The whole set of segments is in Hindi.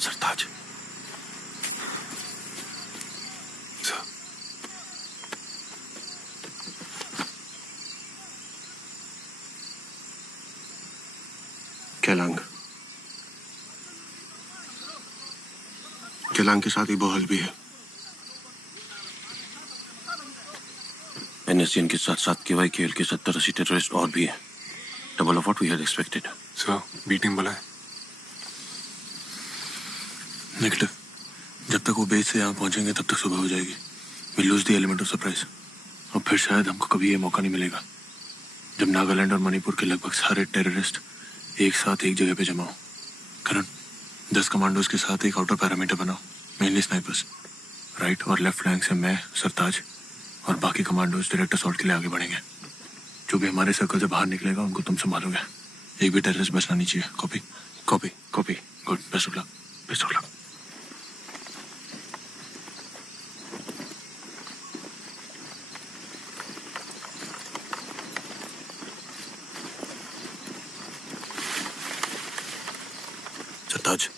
सरताज सर, केलांग केलांग के साथ ही बोहल भी है। एनएसजीएन के साथ साथ केवाईकेएल के 70-80 टेररिस्ट और भी है। Double of what we had expected. Sir B team बुलाए। नेगेटिव। जब तक वो बेस से यहाँ पहुंचेंगे तब तक सुबह हो जाएगी। We lose the element of surprise. और फिर शायद हमको कभी ये मौका नहीं मिलेगा जब नागालैंड और मणिपुर के लगभग सारे टेररिस्ट एक साथ एक जगह पे जमा हो। करण 10 कमांडोज के साथ एक आउटर पैरामीटर बनाओ, मेनली स्नाइपर्स। राइट और लेफ्ट फ्लैंक से मैं, सरताज और बाकी कमांडोज डायरेक्ट असॉल्ट के लिए आगे बढ़ेंगे। जो भी हमारे सर्कल से बाहर निकलेगा उनको तुम संभालोगे। एक भी टेररिस्ट बचना नहीं चाहिए। Copy copy copy. Good. Best of luck. Best of luck. Sartaj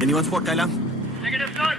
Anyone spot Kailang? Negative, sir.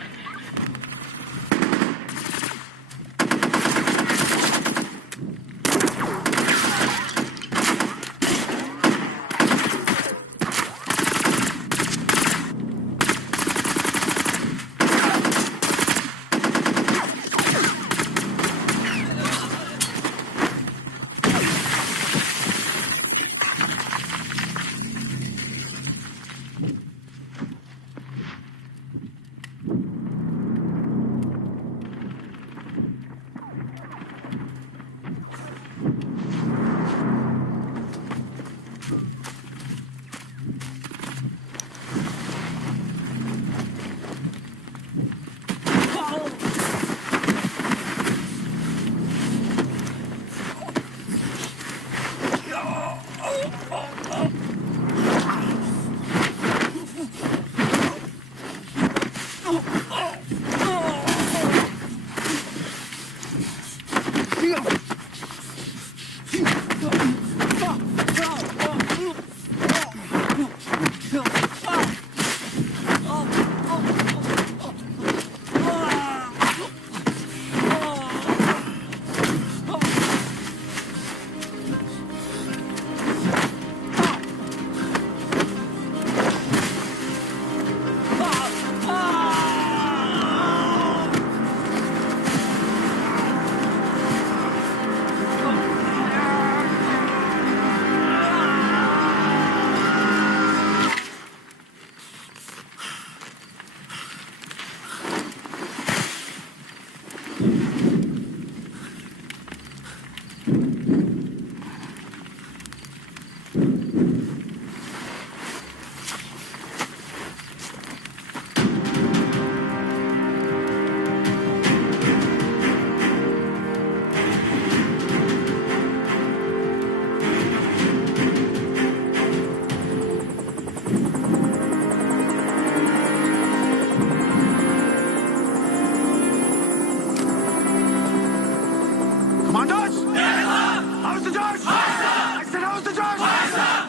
the George! I said, how's the George?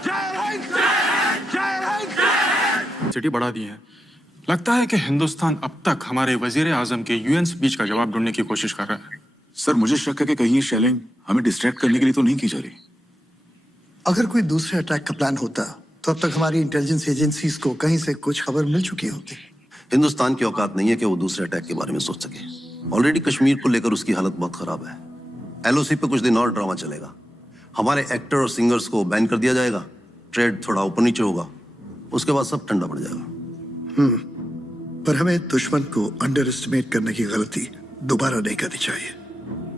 Jai Hind! Jai Hind! City बढ़ा दी है। लगता है कि हिंदुस्तान अब तक हमारे वजीर आजम के यूएन स्पीच का जवाब ढूंढने की कोशिश कर रहा है। सर मुझे शक है कि कहीं ये शेलिंग हमें डिस्ट्रैक्ट करने के लिए तो नहीं की जा रही। अगर कोई दूसरे अटैक का प्लान होता तो अब तक हमारी इंटेलिजेंस एजेंसीज को कहीं से कुछ खबर मिल चुकी होती। हिंदुस्तान की औकात नहीं है कि वो दूसरे अटैक के बारे में सोच सके। ऑलरेडी कश्मीर को लेकर उसकी हालत बहुत खराब है। एलओसी पे कुछ दिन और ड्रामा चलेगा। हमारे एक्टर और सिंगर्स को बैन कर दिया जाएगा। ट्रेड थोड़ा ऊपर नीचे होगा, उसके बाद सब ठंडा पड़ जाएगा। पर हमें दुश्मन को अंडर एस्टिमेट करने की गलती दोबारा नहीं करनी चाहिए।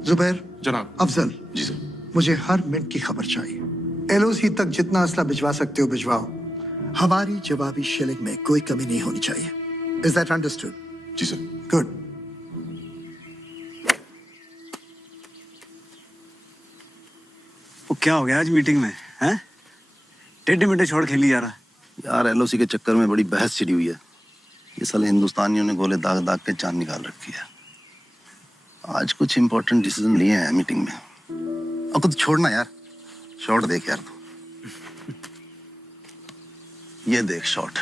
जुबैर, जनाब। अफजल, जी सर। मुझे हर मिनट की खबर चाहिए। एलओसी तक जितना असला भिजवा सकते हो भिजवाओ। हमारी जवाबी शेलिंग में कोई कमी नहीं होनी चाहिए। Is that understood? जी सर। गुड। वो क्या हो गया आज मीटिंग में, हैं? टेढ़े मेढ़े छोड़ खेली जा रहा। यार एलओसी के चक्कर में बड़ी बहस छिड़ी हुई है। ये साले हिंदुस्तानियों ने गोले दाग दाग के जान निकाल रखी है। आज कुछ इंपॉर्टेंट डिसीजन लिए हैं मीटिंग में। और कुछ छोड़ना यार, शॉट देख यार तू। ये देख शॉट।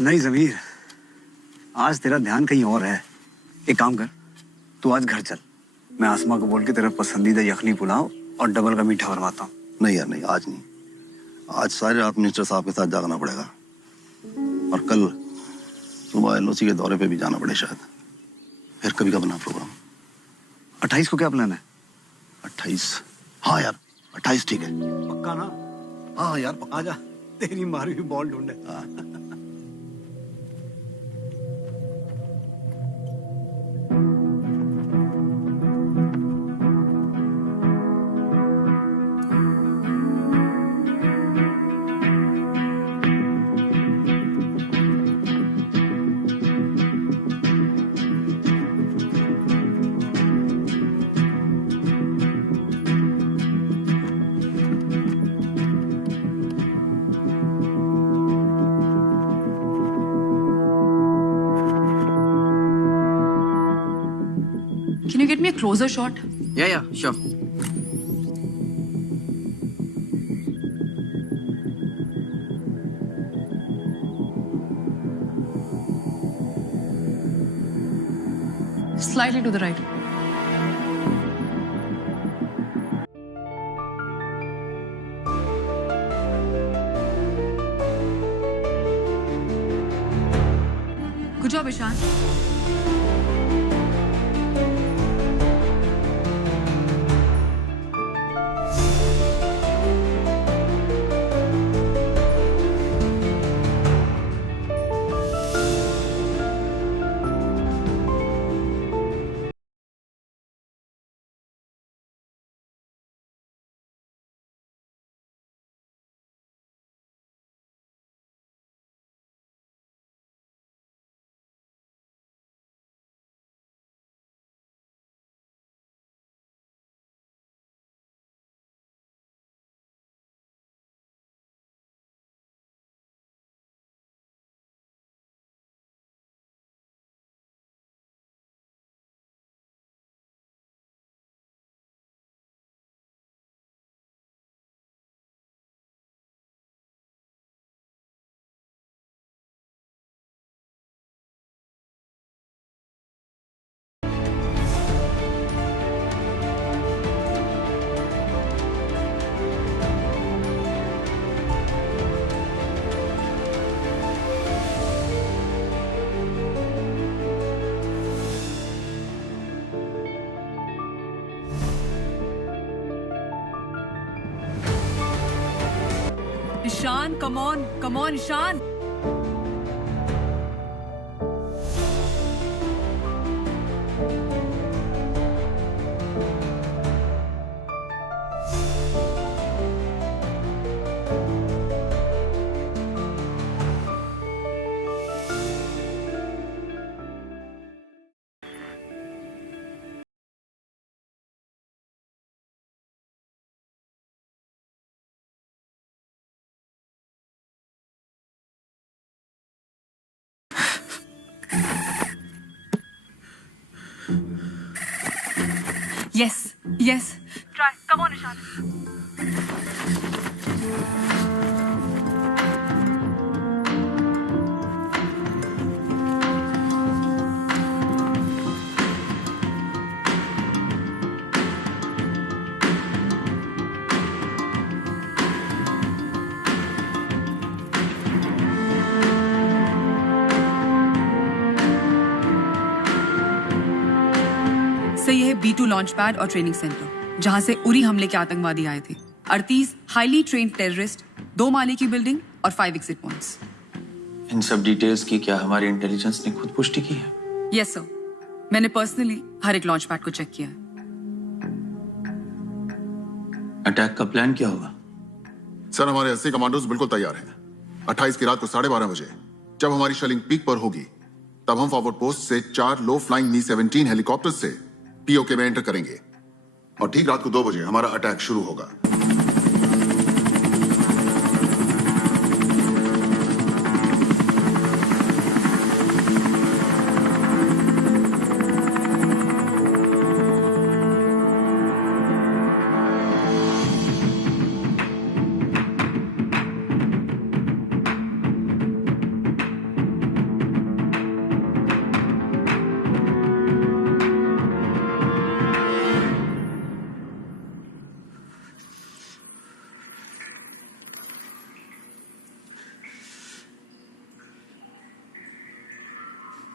नहीं जमीर, आज तेरा ध्यान कहीं और है। एक काम कर, तू आज घर चल। मैं आसमा को बोल के तेरा पसंदीदा यखनी पुलाव और डबल का मीठा बनवाता हूँ। नहीं यार नहीं, आज नहीं। आज सारी रात मिनिस्टर साहब के साथ जागना पड़ेगा और कल सुबह एलओसी के दौरे पे भी जाना पड़े शायद। फिर कभी का बना प्रोग्राम। 28 को क्या प्लान है? 28? हाँ यार 28 ठीक है। पक्का ना? हाँ यार पक्का। आजा, तेरी मारी हुई बॉल ढूंढे। Can you get me a closer shot? Yeah, sure. Slightly to the right. Good job, Ishan. Ishan, come on, Ishan. Yes, yes. Try. Come on, Ishan. से यह है B2 लॉन्च पैड और ट्रेनिंग सेंटर, जहां से उरी हमले के आतंकवादी आए थे। 38 हाईली ट्रेन्ड टेररिस्ट, 2 माले की बिल्डिंग और 5 एग्जिट पॉइंट्स। इन सब डिटेल्स की क्या हमारी इंटेलिजेंस ने खुद पुष्टि की है? यस सर, मैंने पर्सनली हर एक लॉन्च पैड को चेक किया है। अटैक का प्लान क्या होगा? सर हमारे 80 कमांडोज बिल्कुल तैयार हैं। 28 की रात को 12:30 बजे जब हमारी शेलिंग पीक पर होगी, तब हम फॉरवर्ड पोस्ट से 4 लो फ्लाइंग मी-17 हेलीकॉप्टर से पीओके में एंटर करेंगे और ठीक रात को 2 बजे हमारा अटैक शुरू होगा।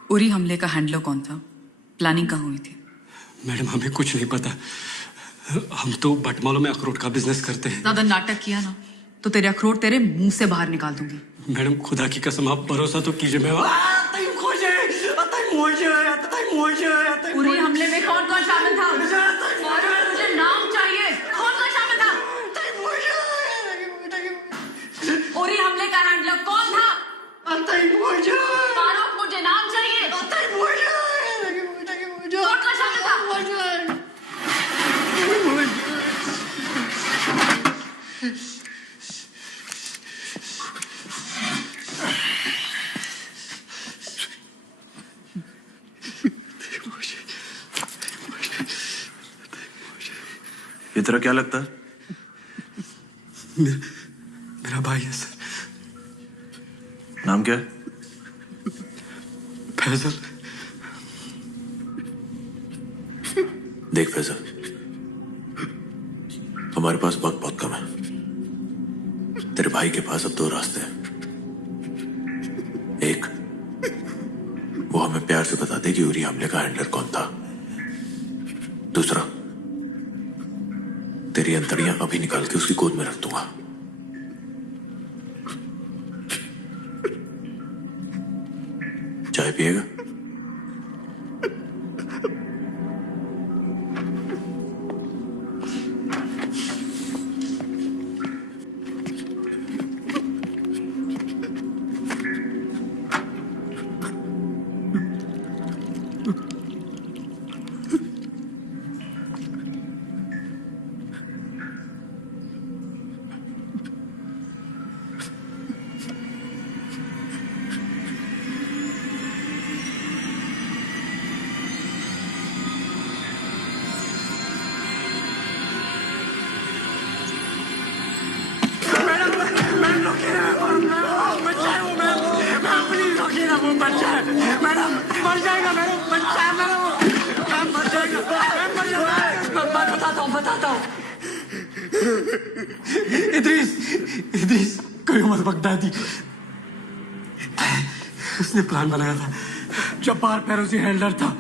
उरी हमले का हैंडलर कौन था? प्लानिंग कहाँ हुई थी? मैडम हमें कुछ नहीं पता। हम तो बटमालों में अखरोट का बिजनेस करते हैं। ज्यादा नाटक किया ना तो तेरे अखरोट तेरे मुंह से बाहर निकाल दूंगी। मैडम खुदा की कसम आप भरोसा तो कीजिए। मैं उरी हमले में कौन कौन शामिल था? मुझे नाम चाहिए। कौन कौन शामिल था? उरी हमले का हैंडलर कौन था? फारूक, मुझे नाम चाहिए। कौन कौन शामिल था? ये तेरा क्या लगता है? मेरा भाई है सर। नाम क्या है? फैजल। देख फैजल, हमारे पास वक्त बहुत कम है। तेरे भाई के पास अब 2 रास्ते हैं। एक, वो हमें प्यार से बता दे कि उरी हमले का हैंडलर कौन था। दूसरा, तेरी अंतड़ियां अभी निकाल के उसकी गोद में रख दूंगा। चाय पिएगा? इद्रीस कोई मत बगदादी। उसने प्लान बनाया था। जब्बार पैरोसी हैंडलर था।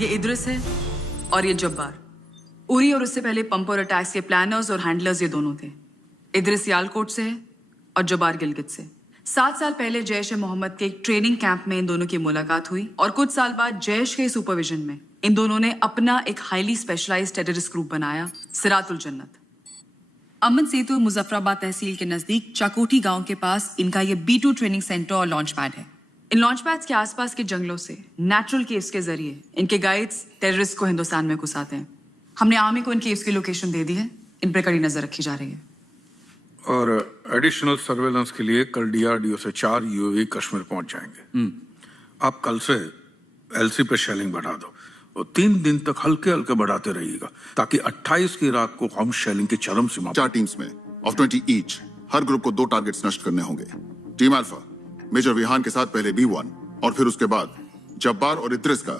ये इद्रिस है और ये जब्बार। उरी और उससे पहले पंप और अटैक्स के प्लानर्स और हैंडलर्स ये दोनों थे। इदरिस सियालकोट से है और जबार गिलगित से। 7 साल पहले जैश ए मोहम्मद के एक ट्रेनिंग कैंप में इन दोनों की मुलाकात हुई और कुछ साल बाद जैश के सुपरविजन में इन दोनों ने अपना एक हाईली स्पेशलाइज्ड टेररिस्ट ग्रुप बनाया, सिरातुल जन्नत। अमन सेतु मुजफ्फराबाद तहसील के नजदीक चाकोटी गांव के पास इनका ये B2 ट्रेनिंग सेंटर और लॉन्च पैड है। इन लॉन्च पैड्स के आसपास के जंगलों से नेचुरल केव्स के जरिए इनके गाइड्स टेररिस्ट को हिंदुस्तान में घुसाते हैं। हमने आर्मी को इन केव्स की लोकेशन दे दी है, इन पर कड़ी नजर रखी जा रही है। और एडिशनल सर्वेलेंस के लिए कल DRDO से 4 UAV कश्मीर पहुंच जाएंगे। आप कल से LC पे शेलिंग बढ़ा दो और 3 दिन तक हल्के हल्के बढ़ाते रहिएगा ताकि 28 की रात को हम शेलिंग की चरम सीमा। 4 टीम्स में ऑफ 20 ईच हर ग्रुप को 2 टारगेट्स नष्ट करने होंगे। टीम अल्फा मेजर विहान के साथ पहले B1 और फिर उसके बाद जब्बार और इद्रिस का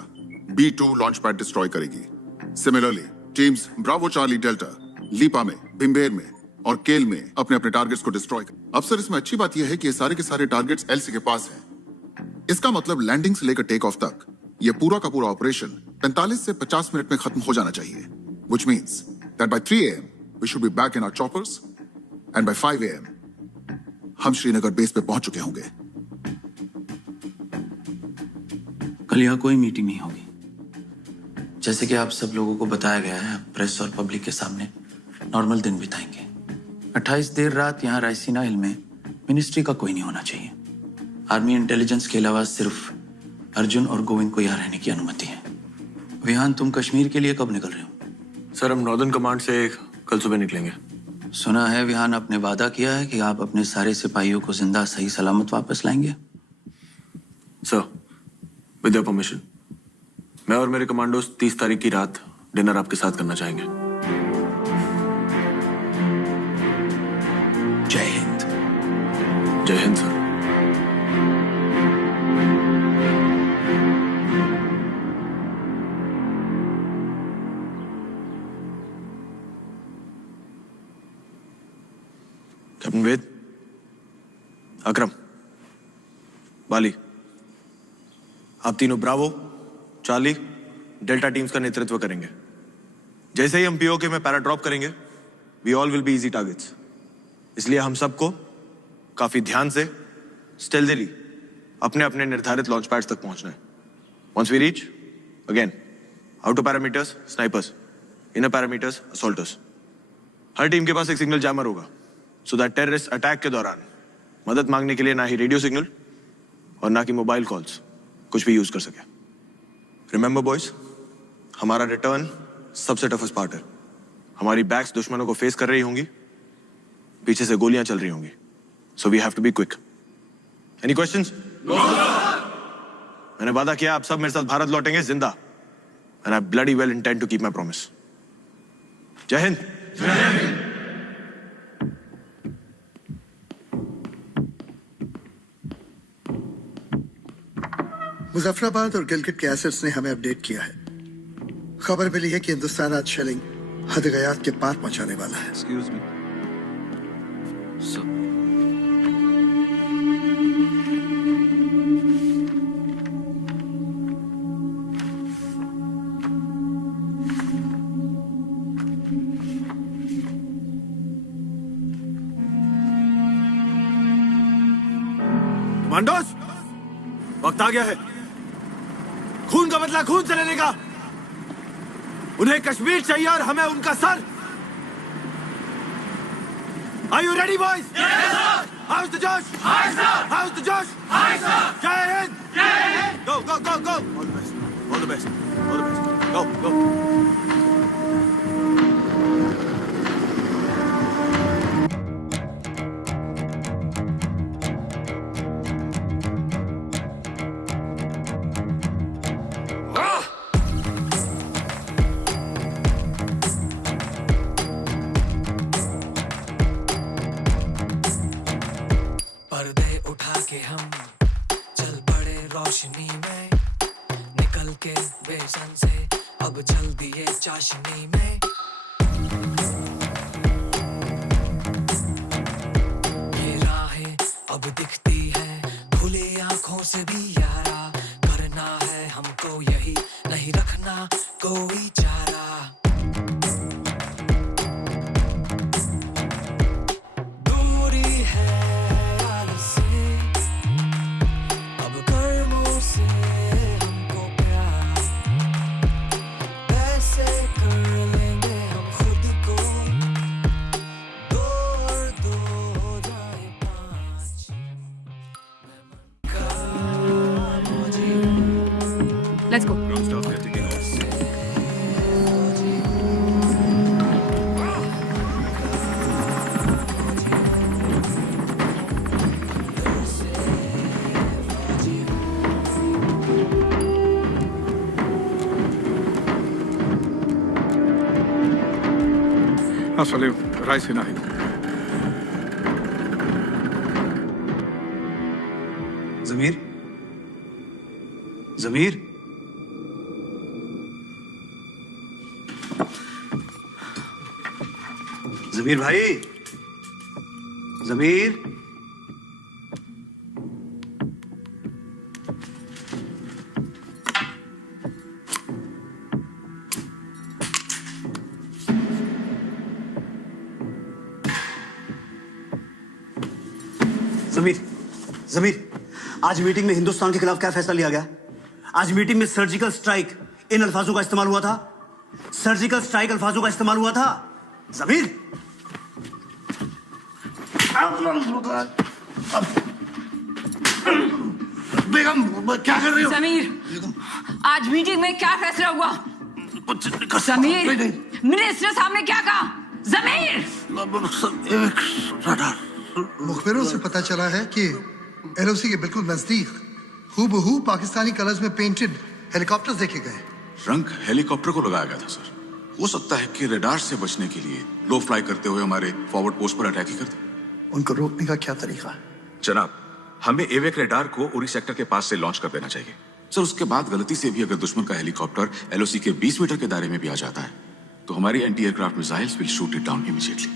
B2 लॉन्च पैड डिस्ट्रॉय करेगी। Similarly teams Bravo Charlie Delta Leepa में, भिम्बेर में और केल में अपने अपने टारगेट्स को डिस्ट्रॉय कर। अब सर इसमें अच्छी बात यह है कि ये सारे के सारे टारगेट्स LC के पास हैं। इसका मतलब लैंडिंग से लेकर टेक ऑफ तक ये पूरा का पूरा ऑपरेशन 45 से 50 मिनट में खत्म हो जाना चाहिए। Which means that by 3 AM we should be back in our choppers and by 5 AM हम श्रीनगर बेस पे पहुंच चुके होंगे। कल यहाँ कोई मीटिंग नहीं होगी। जैसे कि आप सब लोगों को बताया गया है, प्रेस और पब्लिक के सामने नॉर्मल दिन बिताएंगे। 28 देर रात यहाँ रायसीना हिल में मिनिस्ट्री का कोई नहीं होना चाहिए। आर्मी इंटेलिजेंस के अलावा सिर्फ अर्जुन और गोविंद को यहाँ रहने की अनुमति है। विहान, तुम कश्मीर के लिए कब निकल रहे हो? सर हम नॉर्दर्न कमांड से कल सुबह निकलेंगे। सुना है विहान आपने वादा किया है कि आप अपने सारे सिपाहियों को जिंदा सही सलामत वापस लाएंगे। सर विद योर परमिशन मैं और मेरे कमांडोज 30 तारीख की रात डिनर आपके साथ करना चाहेंगे। जय हिंद। जय हिंद सर। कैप्टन वेद, अकरम, बाली, आप तीनों ब्रावो, चार्ली, डेल्टा टीम्स का नेतृत्व करेंगे। जैसे ही हम POK में पैरा ड्रॉप करेंगे, we all will be easy targets. इसलिए हम सबको काफी ध्यान से स्टेल्थीली अपने अपने निर्धारित लॉन्च पैड्स तक पहुंचना है। Once we reach, again outer parameters snipers, inner parameters assaulters. हर टीम के पास एक सिग्नल जैमर होगा सो दैट टेररिस्ट अटैक के दौरान मदद मांगने के लिए ना ही रेडियो सिग्नल और ना कि मोबाइल कॉल्स कुछ भी यूज कर सके। रिमेंबर बॉयज, हमारा रिटर्न सबसे टफेस्ट पार्ट है। हमारी बैक्स दुश्मनों को फेस कर रही होंगी, पीछे से गोलियां चल रही होंगी, so we have to be quick. Any questions? मैंने वादा किया आप सब मेरे साथ भारत लौटेंगे जिंदा, and I bloody well intend to keep my promise. जय हिंद। मुजफ्फराबाद और गिलगित के एसेट्स ने हमें अपडेट किया है। खबर मिली है कि हिंदुस्तान आज शेलिंग हद-ए-गयात के पार पहुंचाने वाला है। Excuse me sir. कमांडोज, वक्त आ गया है खून का बदला खून से लेने का। उन्हें कश्मीर चाहिए और हमें उनका sir. Are you ready, boys? Yes, sir. How's the Josh? Hi, sir. How's the Josh? Hi, sir. Jai Hind. Jai Hind. Go, go, go, go. All the best. All the best. All the best. Go, go. पर्दे उठा के हम चल पड़े रोशनी में, निकल के बेसन से अब चल दिए चाशनी में। ये राहें अब दिखती हैं खुली आंखों से भी यारा, करना है हमको यही, नहीं रखना कोई चारा। हाँ सलीम, रायसीना हिल। जमीर, जमीर, जमीर भाई, जमीर। जमीर, जमीर, आज मीटिंग में हिंदुस्तान के खिलाफ क्या फैसला लिया गया? आज मीटिंग में सर्जिकल स्ट्राइक इन अल्फाजों का इस्तेमाल हुआ था। सर्जिकल स्ट्राइक अल्फाजों का इस्तेमाल हुआ था। जमीर, बेगम क्या कर रही हो? समीर, आज मीटिंग में क्या फैसला हुआ? समीर, मिनिस्टर साहब ने क्या कहा? जमीर, मुखबिरों से पता चला है कि एलओसी के बिल्कुल नजदीक हूबहू पाकिस्तानी कलर्स में पेंटेड हेलीकॉप्टर्स देखे गए। रंग हेलीकॉप्टर को लगाया गया था सर। हो सकता है कि रेडार से बचने के लिए लो फ्लाई करते हुए हमारे फॉरवर्ड पोस्ट पर अटैक ही करते। उनको रोकने का क्या तरीका है? जनाब, हमें एवेक रेडार को उरी सेक्टर के पास से लॉन्च कर देना चाहिए सर। उसके बाद गलती से भी अगर दुश्मन का हेलीकॉप्टर एलओसी के 20 मीटर के दायरे में भी आ जाता है तो हमारी anti aircraft missiles will shoot it down immediately.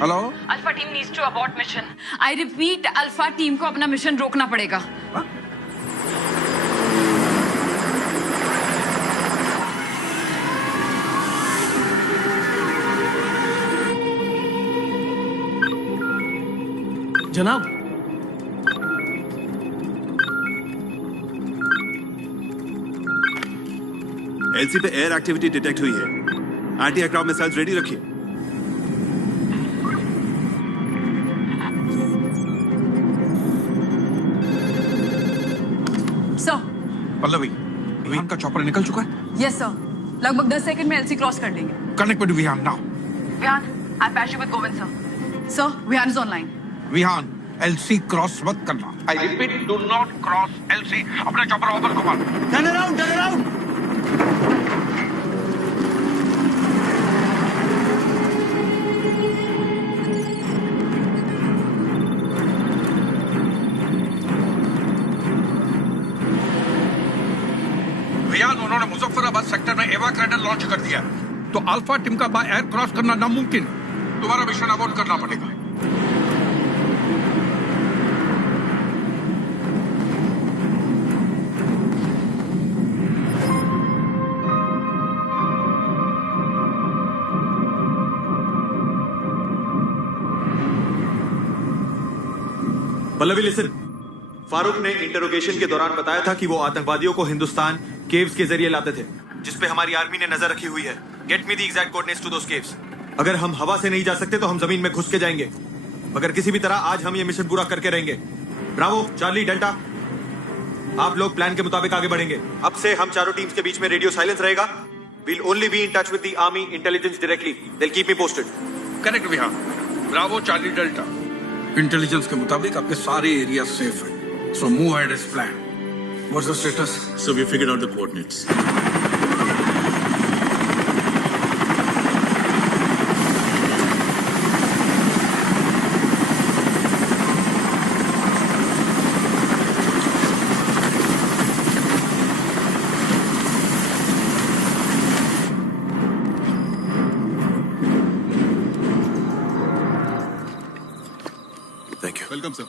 Hello, alpha team needs to abort mission. I repeat, alpha team को अपना मिशन रोकना पड़ेगा। जनाब, एलसी पे एयर एक्टिविटी डिटेक्ट हुई है। एंटी एयरक्राफ्ट मिसाइल्स रेडी रखिए। सर, पल्लवी, विहान का चॉपर निकल चुका है? यस सर, लगभग 10 सेकंड में एलसी क्रॉस कर लेंगे। Connect with Vihan now. Vihan, I patch you with Govind sir. Sir, Vihan is online. Vihan, LC cross मत करना। I repeat, do not cross LC. अपना चॉपर ओवर को मार। Turn around, turn around. Vihan, उन्होंने मुजफ्फराबाद सेक्टर में एवाक रेडर लॉन्च कर दिया, तो अल्फा टीम का बाय एयर क्रॉस करना नामुमकिन। तुम्हारा मिशन अबॉर्ट करना पड़ेगा। पल्लवी लिसन, फारूक ने इंटरोगेशन के दौरान बताया था कि वो आतंकवादियों को हिंदुस्तान केव्स के जरिए लाते थे, जिसपे हमारी आर्मी ने नजर रखी हुई है। Get me the exact coordinates to those caves. अगर हम हवा से नहीं जा सकते तो हम जमीन में घुस के जाएंगे, मगर किसी भी तरह आज हम ये मिशन पूरा करके रहेंगे। ब्रावो, चार्ली, डेल्टा, आप लोग प्लान के मुताबिक आगे बढ़ेंगे। अब से हम चारों टीम्स के बीच में रेडियो साइलेंस रहेगा। We'll only be in touch with the army intelligence directly. They'll keep me posted. Correct Vihan. Bravo, Charlie, delta. Intelligence के मुताबिक आपके सारे एरिया सेफ है। So move ahead as plan. What's the status? So we figured out the coordinates. Thank you. Welcome sir.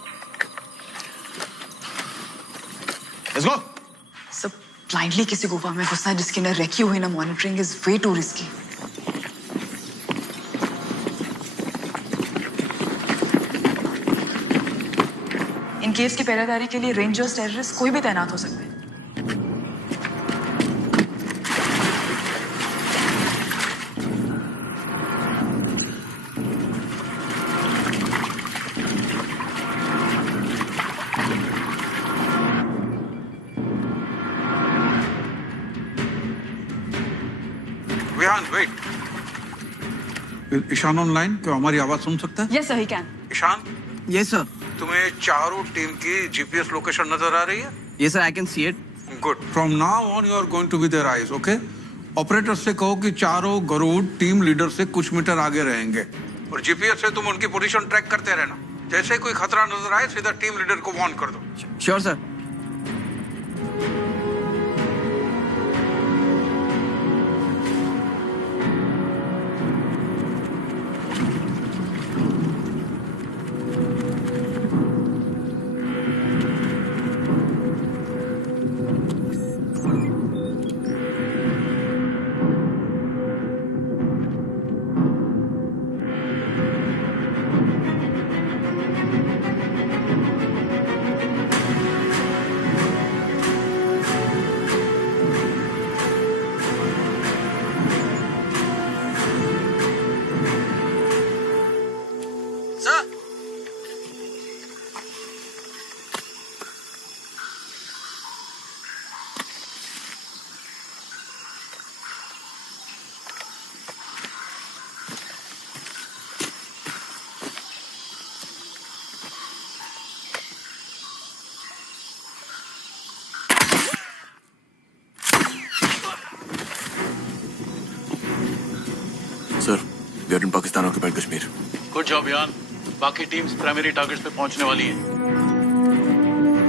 Let's go. सब ब्लाइंडली किसी गुफा में घुसना जिसकी ना रेकी हुई ना monitoring is way too risky. इन केव्स की पहरेदारी के लिए रेंजर्स, टेररिस्ट कोई भी तैनात हो सकते हैं। विहान, वेट। ईशान ऑनलाइन, क्या हमारी आवाज सुन सकता है? Yes sir, he can. Ishan, yes sir. तुम्हें चारों टीम की जीपीएस लोकेशन नजर आ रही है? Yes sir, I can see it. Good. From now on you are going to be their eyes, okay? Operator से कहो कि चारों गरुड़ टीम लीडर से कुछ मीटर आगे रहेंगे और जीपीएस से तुम उनकी पोजीशन ट्रैक करते रहना। जैसे कोई खतरा नजर आए सीधा टीम लीडर को वार्न कर दो। Sure sir. Sir, we are in Pakistan occupied Kashmir. Good job यान। बाकी टीम्स प्राइमरी टारगेट्स पे पहुंचने वाली हैं।